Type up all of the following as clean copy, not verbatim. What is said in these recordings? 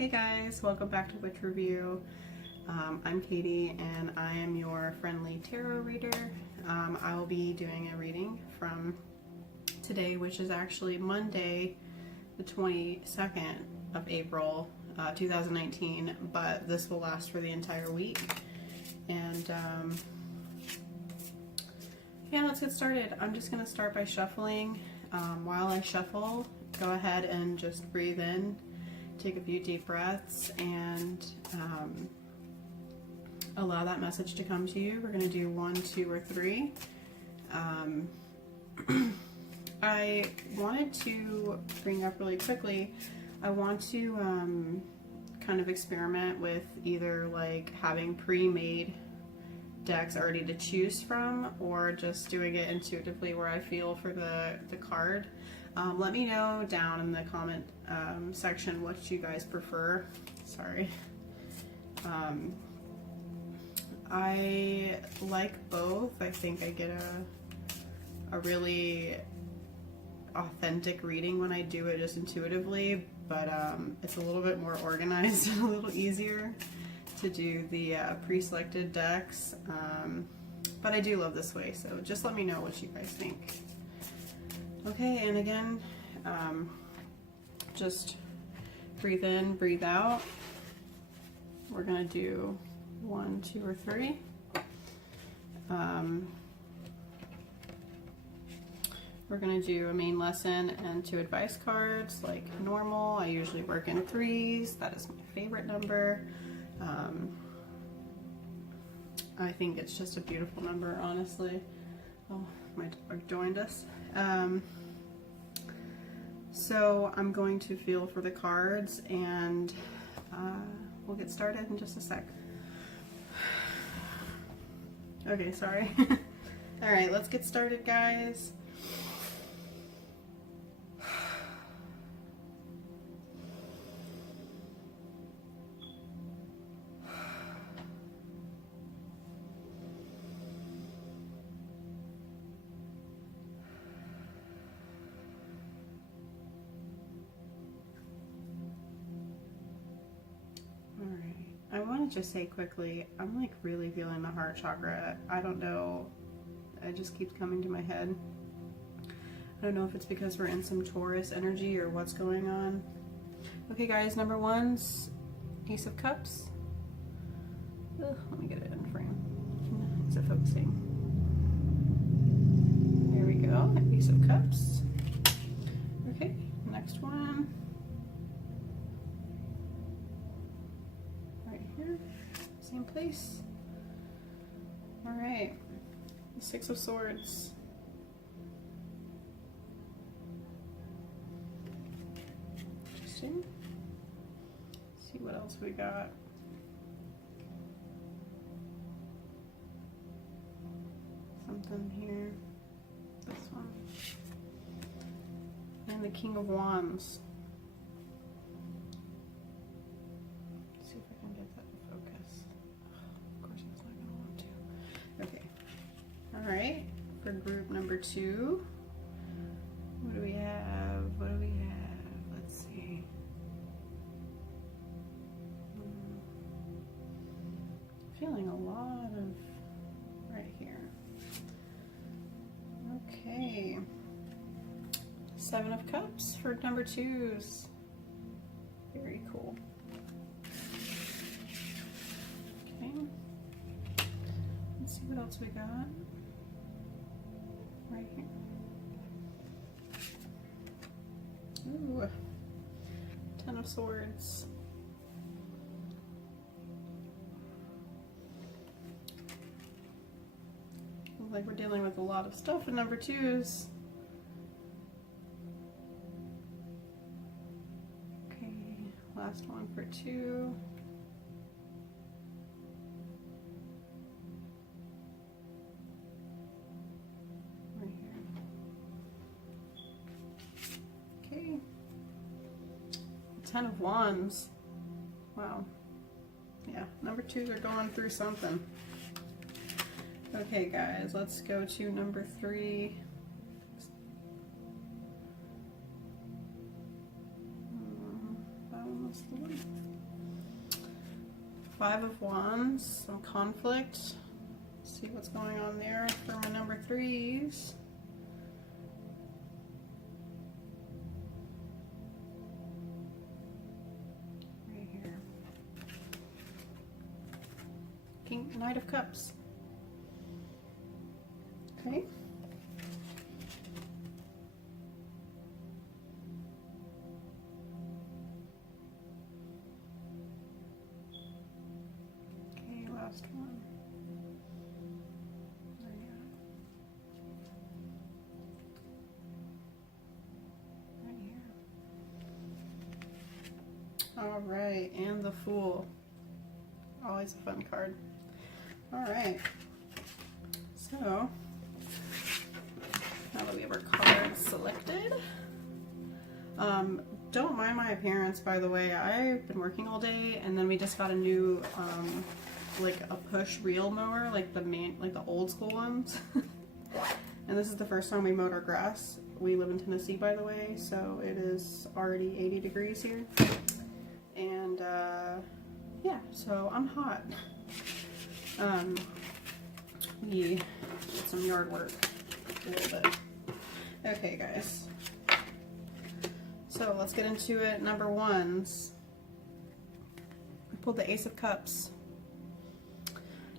Hey guys, welcome back to Witch Review. I'm Katie and I am your friendly tarot reader. I will be doing a reading from today, which is actually Monday, the 22nd of April, 2019, but this will last for the entire week. And yeah, let's get started. I'm just going to start by shuffling. While I shuffle, go ahead and just breathe in. Take a few deep breaths and allow that message to come to you. We're going to do 1, 2, or 3. I wanted to bring up really quickly, I want to kind of experiment with either like having pre-made decks already to choose from or just doing it intuitively where I feel for the card. Let me know down in the comment section what you guys prefer. Sorry. I like both. I think I get a really authentic reading when I do it just intuitively, but it's a little bit more organized and a little easier to do the pre-selected decks. But I do love this way, so just let me know what you guys think. Okay, and again, just breathe in, breathe out. We're gonna do 1, 2, or 3. We're gonna do a main lesson and 2 advice cards like normal. I usually work in 3s. That is my favorite number. I think it's just a beautiful number, honestly. Oh, my dog joined us. So I'm going to feel for the cards and we'll get started in just a sec. Okay, sorry. All right, let's get started, guys. I want to just say quickly, I'm like really feeling the heart chakra. I don't know, it just keeps coming to my head. I don't know if it's because we're in some Taurus energy or what's going on. Okay guys, number 1's Ace of Cups. Ugh, let me get it in frame. Is it focusing? There we go, Ace of Cups. Okay, next one. Same place. All right, the 6 of Swords. Interesting. Let's see what else we got. Something here. This one. And the King of Wands. Alright, for group number 2, what do we have? What do we have? Let's see. Feeling a lot of right here. Okay. 7 of Cups for number 2s. Very cool. Okay. Let's see what else we got. Right here. Ooh, 10 of Swords. Looks like we're dealing with a lot of stuff in number 2s. Okay, last one for 2. Okay, 10 of Wands. Wow. Yeah, number 2s are going through something. Okay, guys, let's go to number 3. That one What's the one? Five of Wands, some conflict. See what's going on there for my number threes. Right here. Knight of Cups. Okay. Okay, last one. There you go. Right here. All right, and the Fool. Always a fun card. All right. So, now that we have our cards selected, don't mind my appearance, by the way. I've been working all day, and then we just got a new, like a push reel mower, like the old school ones. And this is the first time we mowed our grass. We live in Tennessee, by the way, so it is already 80 degrees here. And, yeah, so I'm hot. We did some yard work a little bit. Okay, guys. So let's get into it. Number ones. I pulled the Ace of Cups.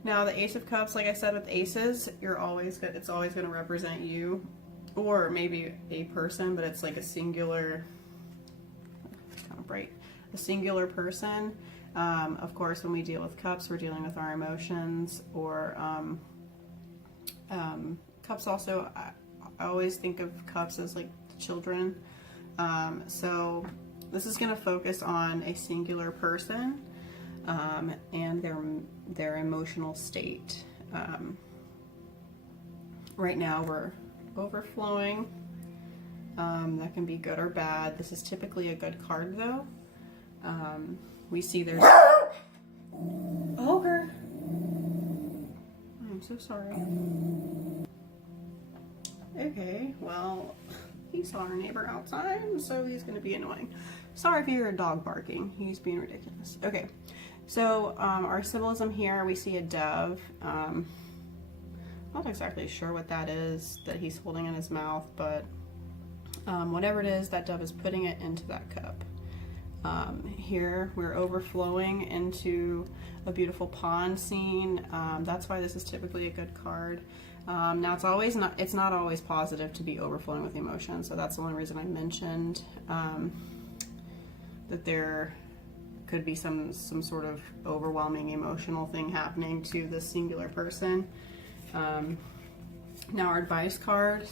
Now the Ace of Cups, like I said with aces, it's always going to represent you, or maybe a person, but it's like a singular. It's kind of bright. A singular person. Of course, when we deal with cups, we're dealing with our emotions, or cups also, I always think of cups as like children. So this is going to focus on a singular person and their emotional state. Right now we're overflowing. That can be good or bad. This is typically a good card though. We see there's ogre. I'm so sorry. Okay, well, he saw our neighbor outside, so he's going to be annoying. Sorry if you hear a dog barking. He's being ridiculous. Okay, so our symbolism here, we see a dove. Not exactly sure what that is that he's holding in his mouth, but whatever it is, that dove is putting it into that cup. Here we're overflowing into a beautiful pond scene. That's why this is typically a good card. Now it's not always positive to be overflowing with emotion, so that's the only reason I mentioned that there could be some sort of overwhelming emotional thing happening to this singular person. Now our advice card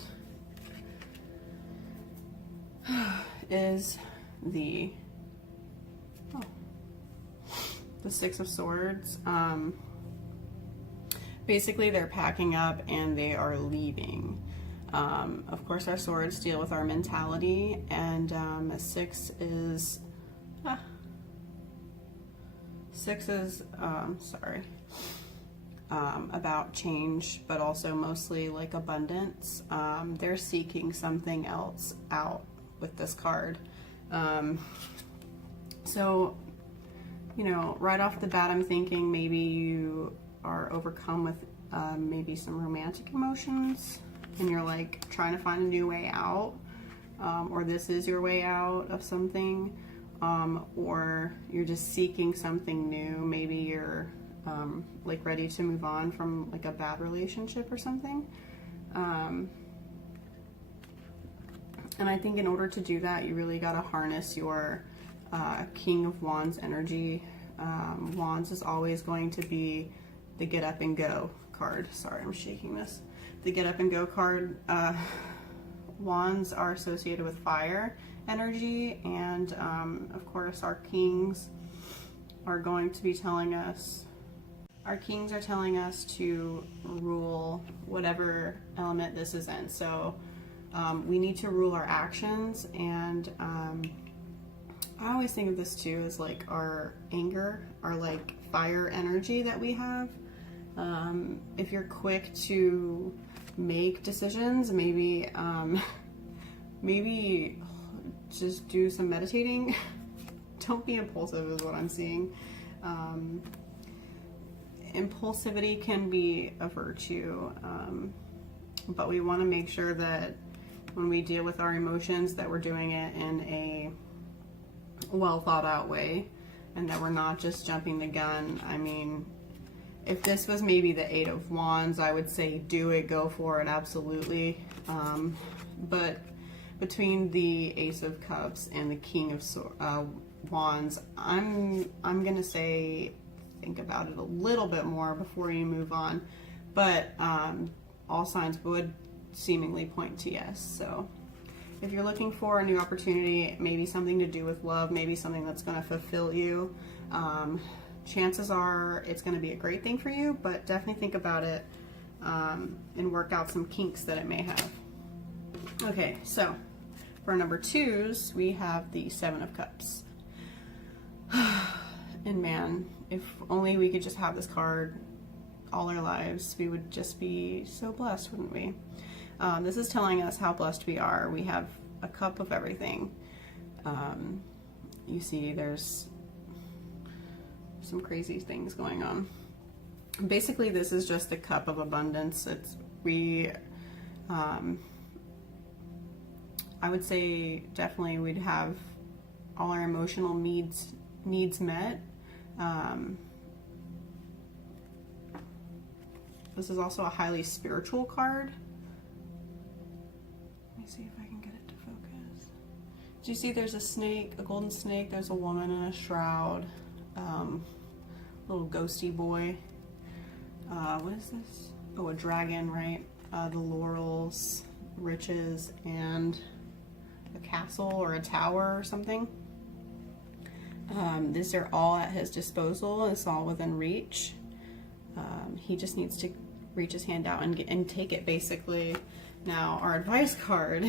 is the Six of Swords. Basically they're packing up and they are leaving. Of course our swords deal with our mentality, and six is about change, but also mostly like abundance. They're seeking something else out with this card. So, you know, right off the bat, I'm thinking maybe you are overcome with maybe some romantic emotions, and you're like trying to find a new way out, or this is your way out of something, or you're just seeking something new. Maybe you're like ready to move on from like a bad relationship or something. And I think in order to do that, you really got to harness your King of Wands energy. Wands is always going to be the get up and go card. Sorry, I'm shaking this. The get up and go card. Wands are associated with fire energy, and of course our kings are going to be telling us, our kings are telling us to rule whatever element this is in. So we need to rule our actions, and I always think of this too as like our anger, our like fire energy that we have. If you're quick to make decisions, maybe just do some meditating don't be impulsive is what I'm seeing. Impulsivity can be a virtue, but we want to make sure that when we deal with our emotions that we're doing it in a well thought out way, and that we're not just jumping the gun. I mean, if this was maybe the Eight of Wands, I would say do it, go for it, absolutely. But between the Ace of Cups and the King of Wands, I'm gonna say think about it a little bit more before you move on. But all signs would seemingly point to yes. So if you're looking for a new opportunity, maybe something to do with love, maybe something that's going to fulfill you, chances are it's going to be a great thing for you, but definitely think about it and work out some kinks that it may have. Okay, so for number 2s, we have the Seven of Cups. And man, if only we could just have this card all our lives, we would just be so blessed, wouldn't we? This is telling us how blessed we are. We have a cup of everything. You see there's some crazy things going on. Basically, this is just a cup of abundance. I would say definitely we'd have all our emotional needs met. This is also a highly spiritual card. Let me see if I can get it to focus. Do you see there's a snake, a golden snake? There's a woman in a shroud. Little ghosty boy. What is this? Oh, a dragon, right? The laurels, riches, and a castle or a tower or something. These are all at his disposal. It's all within reach. He just needs to reach his hand out and take it, basically. Now, our advice card.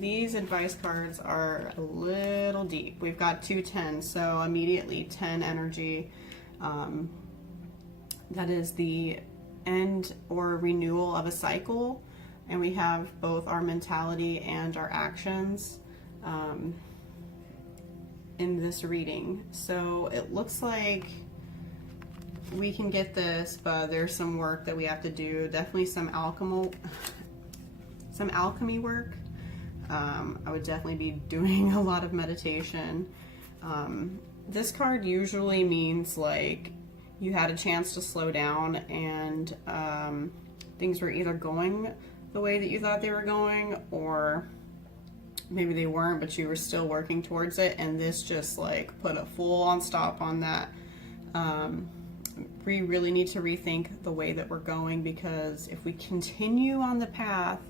These advice cards are a little deep. We've got 2 10s, so immediately 10 energy. That is the end or renewal of a cycle, and we have both our mentality and our actions in this reading. So it looks like we can get this, but there's some work that we have to do. Definitely some alchemy work. I would definitely be doing a lot of meditation. This card usually means like you had a chance to slow down and things were either going the way that you thought they were going, or maybe they weren't, but you were still working towards it, and this just like put a full-on stop on that. We really need to rethink the way that we're going, because if we continue on the path,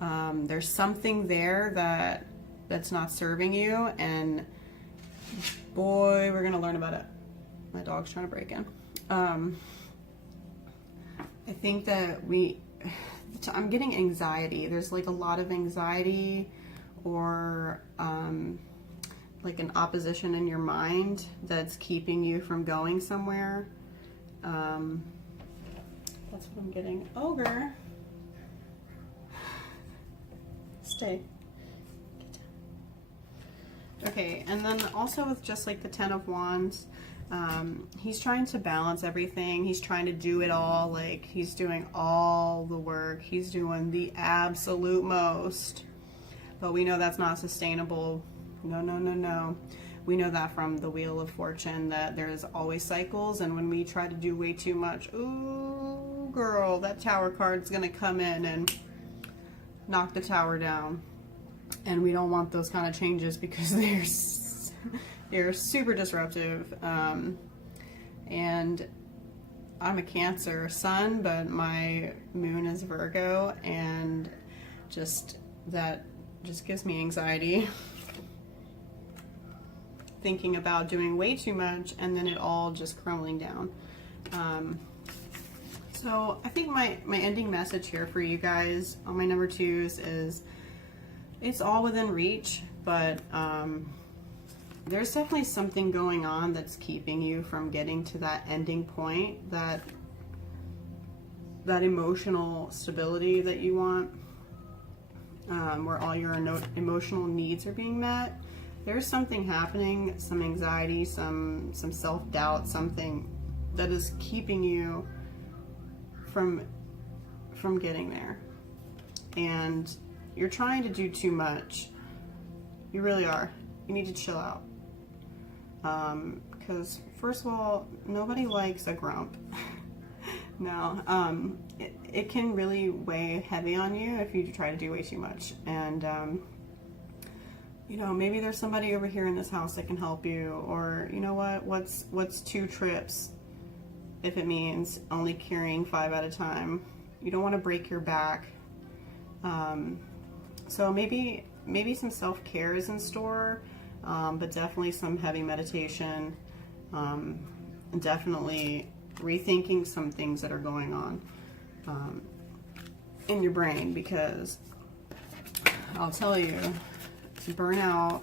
there's something there that's not serving you, and boy, we're gonna learn about it. My dog's trying to break in. I think that I'm getting anxiety. There's like a lot of anxiety, or like an opposition in your mind that's keeping you from going somewhere. That's what I'm getting. Ogre, stay. Okay, and then also with just like the 10 of Wands, he's trying to balance everything. He's trying to do it all. Like, he's doing all the work. He's doing the absolute most. But we know that's not sustainable. No, no, no, no. We know that from the Wheel of Fortune, that there's always cycles, and when we try to do way too much, ooh, girl, that Tower card's gonna come in and knock the tower down. And we don't want those kind of changes, because they're super disruptive. And I'm a Cancer sun, but my moon is Virgo, and that just gives me anxiety. Thinking about doing way too much and then it all just crumbling down. So I think my ending message here for you guys on my number 2s is it's all within reach, but there's definitely something going on that's keeping you from getting to that ending point, that emotional stability that you want, where all your emotional needs are being met. there's something happening, some anxiety, some self-doubt, something that is keeping you from getting there. And you're trying to do too much. You really are. You need to chill out. Because first of all, nobody likes a grump. No, it can really weigh heavy on you if you try to do way too much. And you know, maybe there's somebody over here in this house that can help you, or you know what, what's 2 trips if it means only carrying 5 at a time. You don't want to break your back. So maybe some self-care is in store, but definitely some heavy meditation, and definitely rethinking some things that are going on in your brain, because I'll tell you, burnout,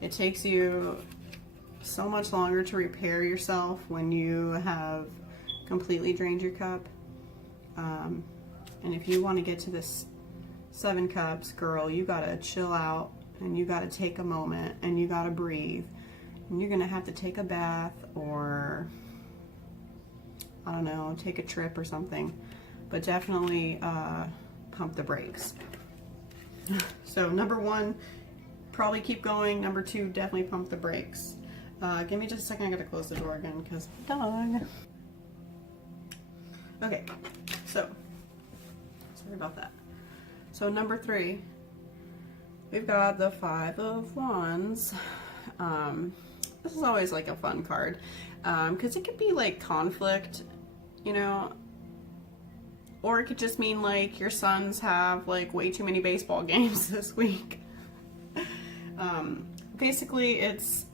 it takes you so much longer to repair yourself when you have completely drained your cup. And if you want to get to this 7 cups, girl, you gotta chill out, and you gotta take a moment, and you gotta breathe, and you're gonna have to take a bath, or I don't know, take a trip or something, but definitely pump the brakes. So number 1, probably keep going. Number 2, definitely pump the brakes. Give me just a second, I gotta close the door again because dog. Okay, so sorry about that. So number 3, we've got the 5 of Wands. This is always like a fun card, because it could be like conflict, you know, or it could just mean like your sons have like way too many baseball games this week. Basically it's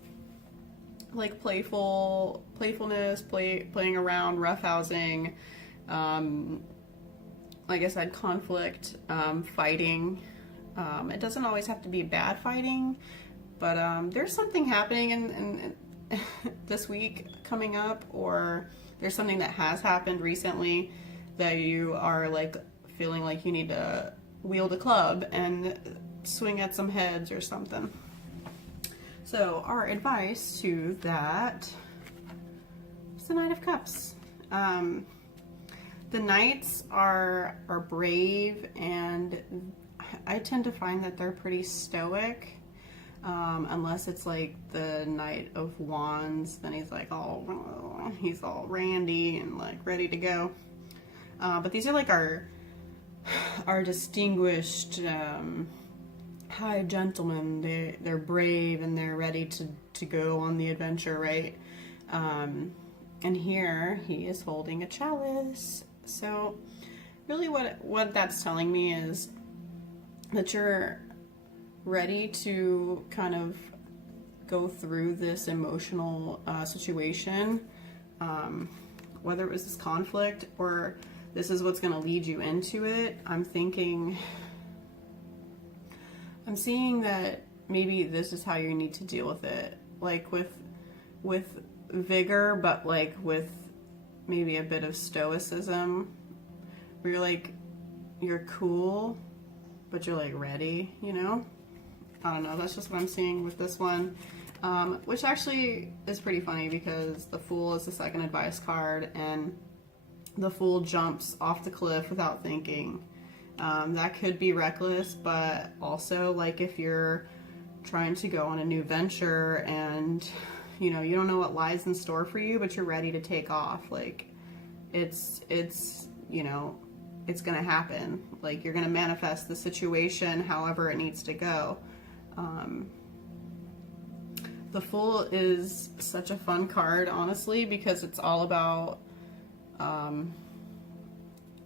like playfulness, playing around, roughhousing, like I said, conflict, fighting. It doesn't always have to be bad fighting, but there's something happening in this week coming up, or there's something that has happened recently that you are like feeling like you need to wield a club and swing at some heads or something. So our advice to that is the Knight of Cups. The Knights are brave, and I tend to find that they're pretty stoic, unless it's like the Knight of Wands, then he's all randy and like ready to go. But these are like our distinguished high gentlemen. They're brave and they're ready to go on the adventure, right? And here he is holding a chalice. So really what that's telling me is that you're ready to kind of go through this emotional situation, whether it was this conflict or this is what's going to lead you into it. I'm seeing that maybe this is how you need to deal with it, like with vigor, but like with maybe a bit of stoicism, where you're cool, but you're like ready, you know? I don't know, that's just what I'm seeing with this one, which actually is pretty funny because the Fool is the second advice card, and the Fool jumps off the cliff without thinking. That could be reckless, but also like if you're trying to go on a new venture and you know you don't know what lies in store for you, but you're ready to take off, like it's you know it's gonna happen, like you're gonna manifest the situation however it needs to go. The Fool is such a fun card, honestly, because it's all about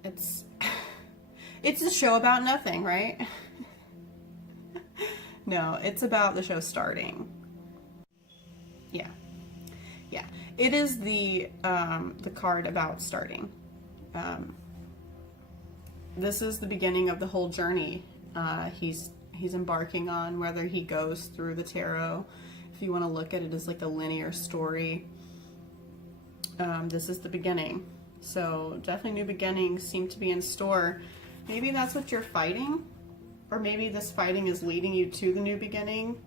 it's a show about nothing, right? No, it's about the show starting. Yeah. It is the card about starting. This is the beginning of the whole journey he's embarking on, whether he goes through the tarot. If you want to look at it as like a linear story, this is the beginning. So definitely new beginnings seem to be in store. Maybe that's what you're fighting, or maybe this fighting is leading you to the new beginning.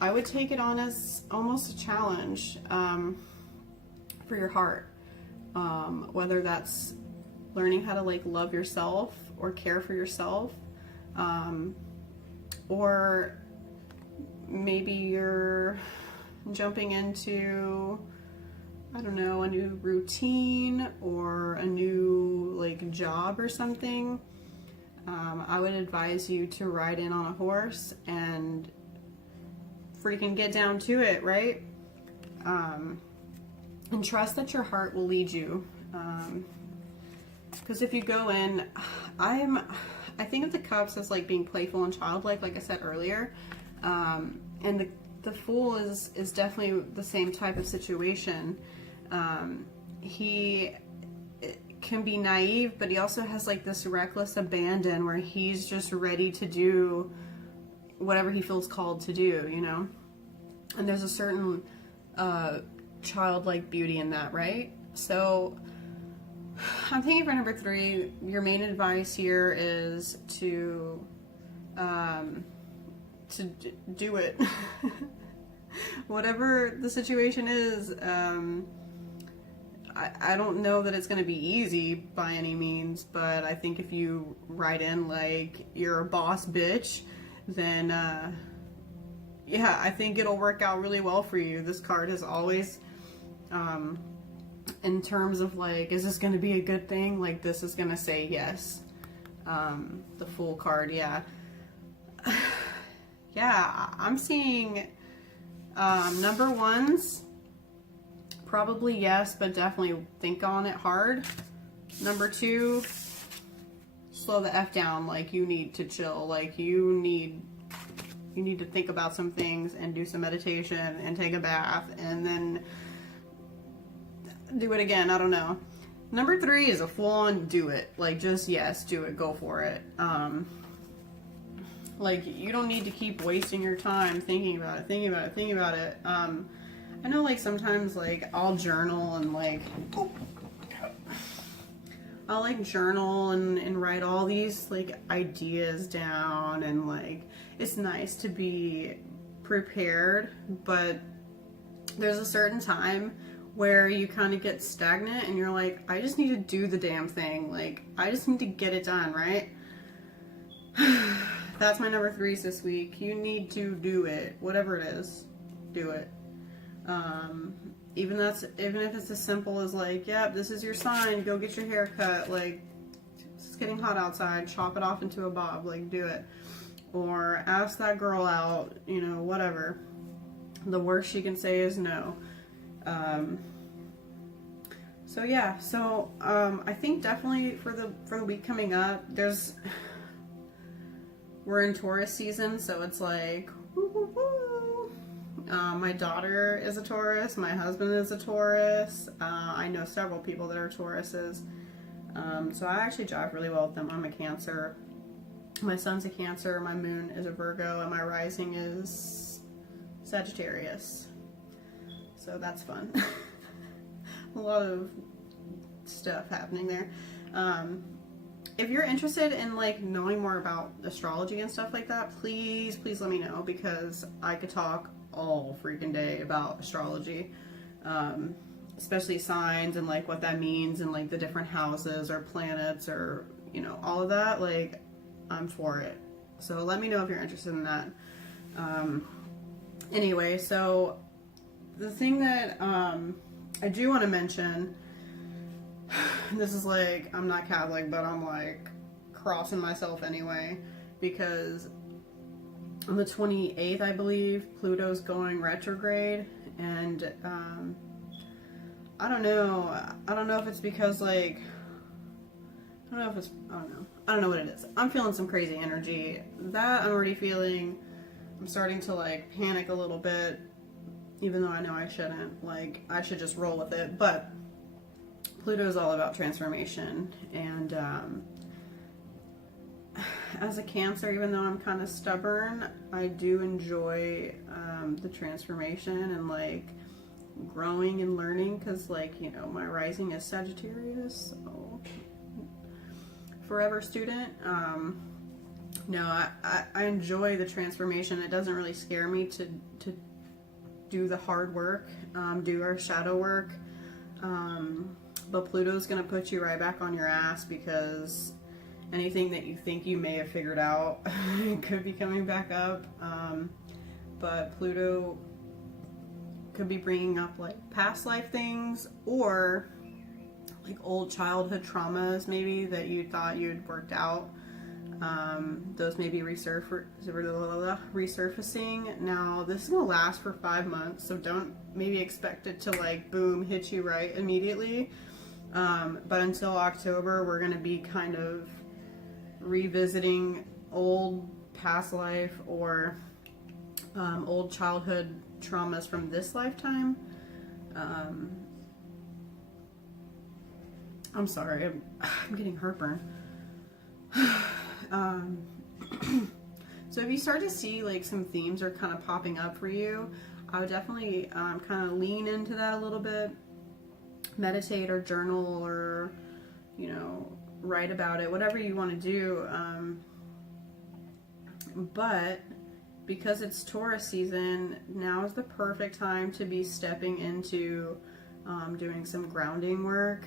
I would take it on as almost a challenge for your heart, whether that's learning how to like love yourself or care for yourself, or maybe you're jumping into, I don't know, a new routine or a new like job or something. I would advise you to ride in on a horse and freaking get down to it, right? And trust that your heart will lead you. Because if you go in, I think of the cups as like being playful and childlike, like I said earlier. And the Fool is definitely the same type of situation. He can be naive, but he also has like this reckless abandon where he's just ready to do whatever he feels called to do, you know? And there's a certain childlike beauty in that, right? So I'm thinking for number 3, your main advice here is to do it. Whatever the situation is, I don't know that it's going to be easy by any means, but I think if you write in like you're a boss bitch, then yeah, I think it'll work out really well for you. This card is always, in terms of like, is this going to be a good thing? Like, this is going to say yes. The Fool card, yeah. Yeah, I'm seeing number ones, probably yes, but definitely think on it hard. Number 2, slow the F down. Like, you need to chill. Like, you need to think about some things and do some meditation and take a bath and then do it again. I don't know. Number 3 is a full-on do it. Like, just yes, do it. Go for it. Like, you don't need to keep wasting your time thinking about it. I know, like, sometimes, like, I'll journal and, like, I'll, like, journal and write all these, like, ideas down, and, like, it's nice to be prepared, but there's a certain time where you kind of get stagnant and you're like, I just need to do the damn thing. Like, I just need to get it done, right? That's my number 3s this week. You need to do it. Whatever it is, do it. Even if it's as simple as like, yep, this is your sign, go get your hair cut. Like, it's getting hot outside, chop it off into a bob. Like, do it. Or ask that girl out, you know, whatever. The worst she can say is no. So yeah, so I think definitely for the week coming up, we're in Taurus season, so it's like, woo, woo, woo. My daughter is a Taurus, my husband is a Taurus, I know several people that are Tauruses, so I actually jive really well with them. I'm a Cancer, my sun's a Cancer, my moon is a Virgo, and my rising is Sagittarius, so that's fun. A lot of stuff happening there. If you're interested in like knowing more about astrology and stuff like that, please let me know, because I could talk all freaking day about astrology, especially signs and like what that means and like the different houses or planets or, you know, all of that. Like, I'm for it. So let me know if you're interested in that. Anyway, so the thing that I do want to mention, this is like, I'm not Catholic, but I'm like crossing myself anyway, because on the 28th, I believe, Pluto's going retrograde, and I don't know if it's because like, I don't know what it is. I'm feeling some crazy energy that I'm already feeling. I'm starting to like panic a little bit, even though I know I shouldn't. Like, I should just roll with it, but Pluto is all about transformation, and as a Cancer, even though I'm kind of stubborn, I do enjoy the transformation and like growing and learning, because like, you know, my rising is Sagittarius, so forever student. no, I enjoy the transformation. It doesn't really scare me to do the hard work, do our shadow work. But Pluto's gonna put you right back on your ass, because anything that you think you may have figured out could be coming back up. But Pluto could be bringing up like past life things, or like old childhood traumas maybe that you thought you'd worked out. Those may be resurfacing. Now, this is going to last for 5 months, so don't maybe expect it to like boom, hit you right immediately. But until October, we're going to be kind of revisiting old past life or old childhood traumas from this lifetime. I'm sorry, I'm getting heartburn. So if you start to see like some themes are kind of popping up for you, I would definitely kind of lean into that a little bit. Meditate or journal, or, you know, write about it, whatever you want to do. But because it's Taurus season, now is the perfect time to be stepping into doing some grounding work.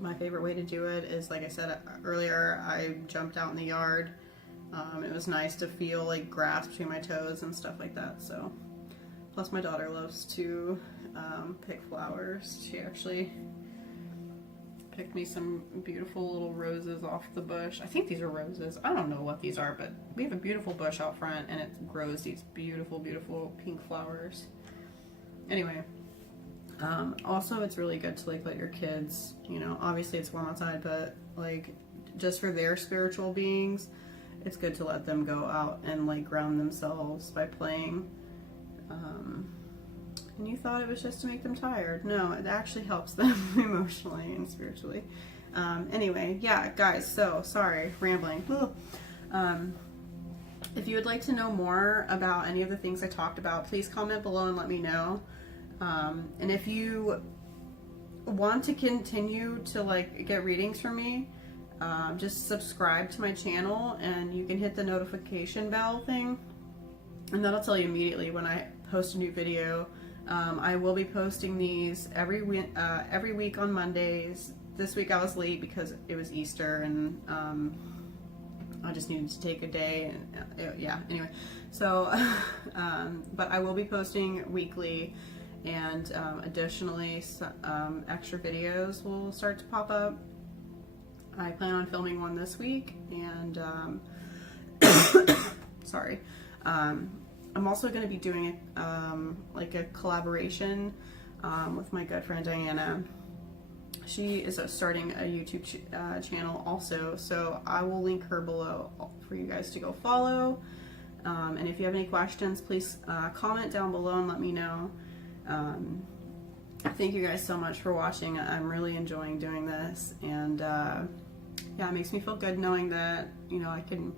My favorite way to do it is, like I said earlier, I jumped out in the yard. It was nice to feel like grass between my toes and stuff like that. So, plus my daughter loves to pick flowers. She actually picked me some beautiful little roses off the bush. I think these are roses. I don't know what these are, but we have a beautiful bush out front, and it grows these beautiful, beautiful pink flowers. Anyway. Also, it's really good to like let your kids, you know, obviously it's warm outside, but like just for their spiritual beings, it's good to let them go out and like ground themselves by playing. And you thought it was just to make them tired. No, it actually helps them emotionally and spiritually. Anyway, yeah, guys, so sorry, rambling. If you would like to know more about any of the things I talked about, please comment below and let me know. And if you want to continue to like get readings from me, just subscribe to my channel, and you can hit the notification bell thing, and that'll tell you immediately when I post a new video. I will be posting these every week on Mondays. This week I was late because it was Easter, and I just needed to take a day, and yeah, anyway, so but I will be posting weekly. And additionally, extra videos will start to pop up. I plan on filming one this week, and sorry. I'm also going to be doing like a collaboration with my good friend Diana. She is starting a YouTube channel also, so I will link her below for you guys to go follow. And if you have any questions, please comment down below and let me know. Thank you guys so much for watching. I'm really enjoying doing this, and yeah, it makes me feel good knowing that, you know, I can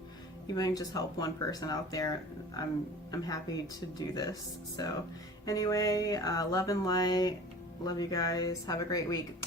even just help one person out there. I'm happy to do this. So anyway, love and light. Love you guys. Have a great week.